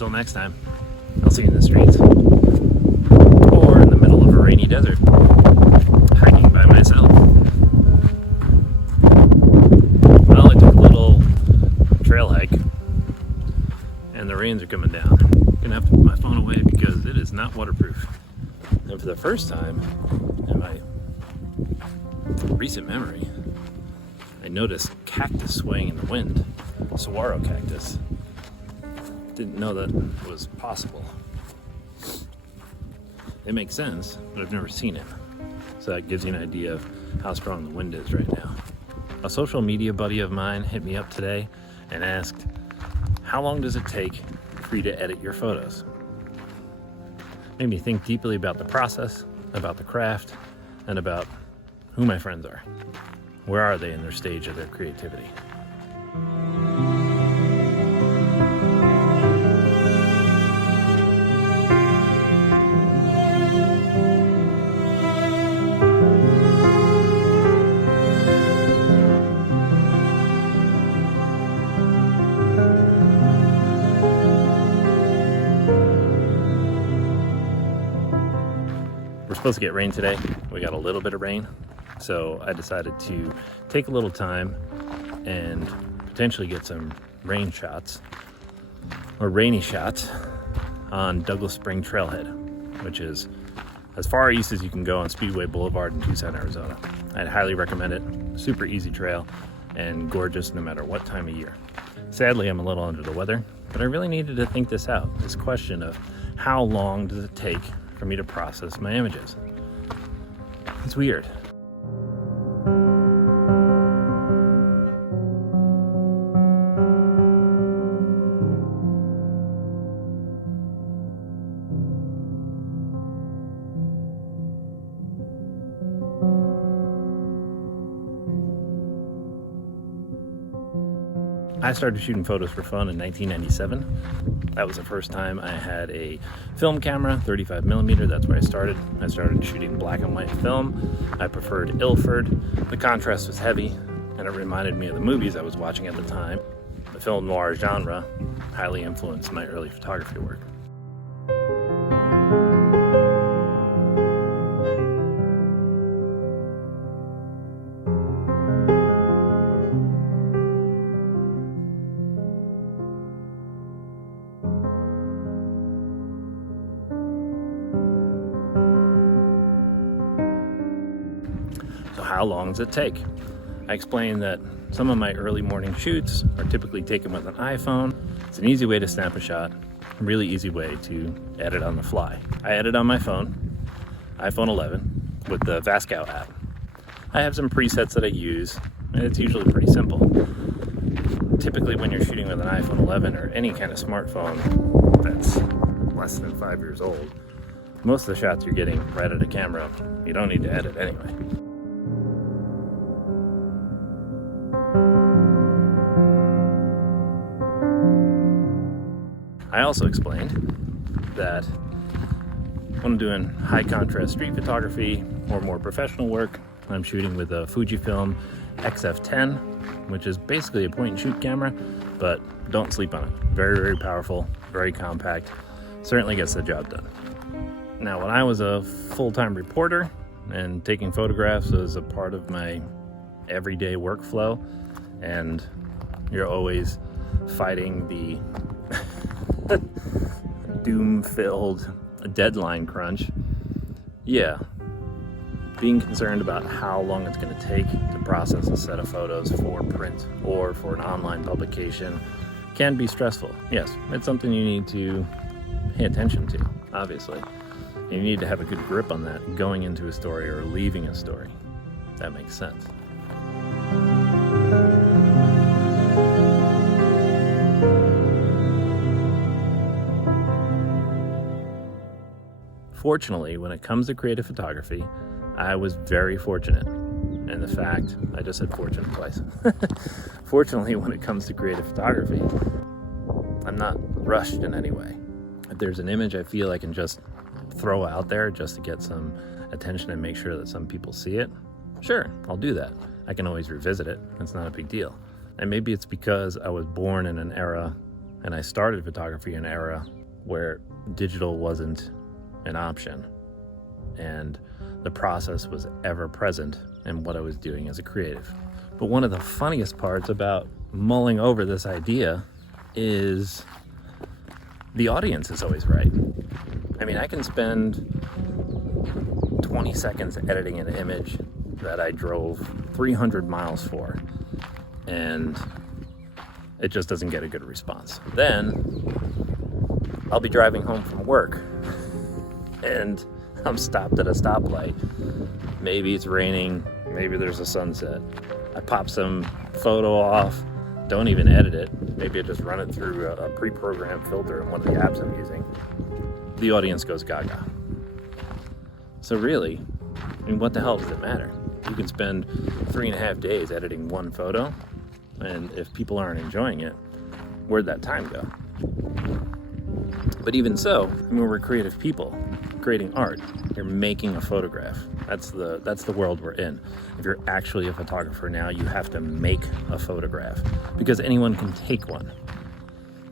Until next time, I'll see you in the streets. Or in the middle of a rainy desert, hiking by myself. Well, I took a little trail hike, and the rains are coming down. I'm gonna have to put my phone away because it is not waterproof. And for the first time in my recent memory, I noticed cactus swaying in the wind. Saguaro cactus. Didn't know that was possible. It makes sense, but I've never seen it. So that gives you an idea of how strong the wind is right now. A social media buddy of mine hit me up today and asked, how long does it take for you to edit your photos? Made me think deeply about the process, about the craft, and about who my friends are. Where are they in their stage of their creativity? We're supposed to get rain today. We got a little bit of rain. So I decided to take a little time and potentially get some rain shots or rainy shots on Douglas Spring Trailhead, which is as far east as you can go on Speedway Boulevard in Tucson, Arizona. I'd highly recommend it. Super easy trail and gorgeous no matter what time of year. Sadly, I'm a little under the weather, but I really needed to think this out. This question of how long does it take for me to process my images? It's weird. I started shooting photos for fun in 1997. That was the first time I had a film camera, 35mm. That's where I started. I started shooting black and white film. I preferred Ilford. The contrast was heavy, and it reminded me of the movies I was watching at the time. The film noir genre highly influenced my early photography work. So how long does it take? I explained that some of my early morning shoots are typically taken with an iPhone. It's an easy way to snap a shot, a really easy way to edit on the fly. I edit on my phone, iPhone 11, with the Vascow app. I have some presets that I use, and it's usually pretty simple. Typically when you're shooting with an iPhone 11 or any kind of smartphone that's less than 5 years old, most of the shots you're getting right at a camera, you don't need to edit anyway. I also explained that when I'm doing high contrast street photography or more professional work, I'm shooting with a Fujifilm XF10, which is basically a point and shoot camera, but don't sleep on it. Very, very powerful, very compact, certainly gets the job done. Now, when I was a full-time reporter and taking photographs was a part of my everyday workflow, and you're always fighting the doom-filled deadline crunch. Yeah, being concerned about how long it's going to take to process a set of photos for print or for an online publication can be stressful. Yes, it's something you need to pay attention to, obviously. You need to have a good grip on that going into a story or leaving a story. That makes sense. Fortunately, when it comes to creative photography, I was very fortunate. And the fact, I just said fortunate twice. Fortunately, when it comes to creative photography, I'm not rushed in any way. If there's an image I feel I can just throw out there just to get some attention and make sure that some people see it, sure, I'll do that. I can always revisit it. It's not a big deal. And maybe it's because I was born in an era And I started photography in an era where digital wasn't an option, and the process was ever present in what I was doing as a creative. But one of the funniest parts about mulling over this idea is the audience is always right. I mean, I can spend 20 seconds editing an image that I drove 300 miles for, and it just doesn't get a good response. Then I'll be driving home from work and I'm stopped at a stoplight. Maybe it's raining, maybe there's a sunset. I pop some photo off, don't even edit it. Maybe I just run it through a pre-programmed filter in one of the apps I'm using. The audience goes gaga. So really, I mean, what the hell does it matter? You can spend 3.5 days editing one photo, and if people aren't enjoying it, where'd that time go? But even so, I mean, we're creative people creating art. You're making a photograph. That's the world we're in. If you're actually a photographer now, you have to make a photograph, because anyone can take one.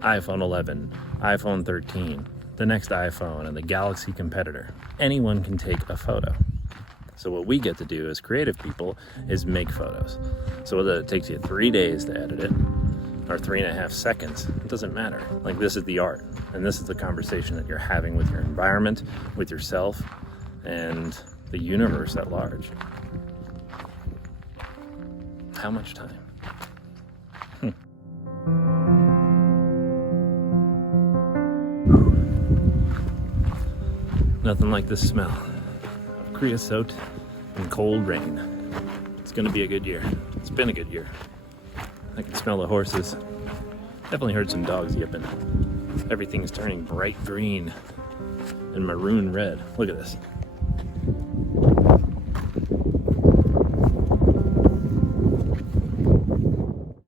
iPhone 11, iPhone 13, the next iPhone, and the Galaxy competitor. Anyone can take a photo. So what we get to do as creative people is make photos. So whether it takes you 3 days to edit it or 3.5 seconds, it doesn't matter. Like, this is the art, and this is the conversation that you're having with your environment, with yourself, and the universe at large. How much time? Nothing like the smell of creosote and cold rain. It's gonna be a good year. It's been a good year. I can smell the horses. Definitely heard some dogs yipping. Everything's turning bright green and maroon red. Look at this.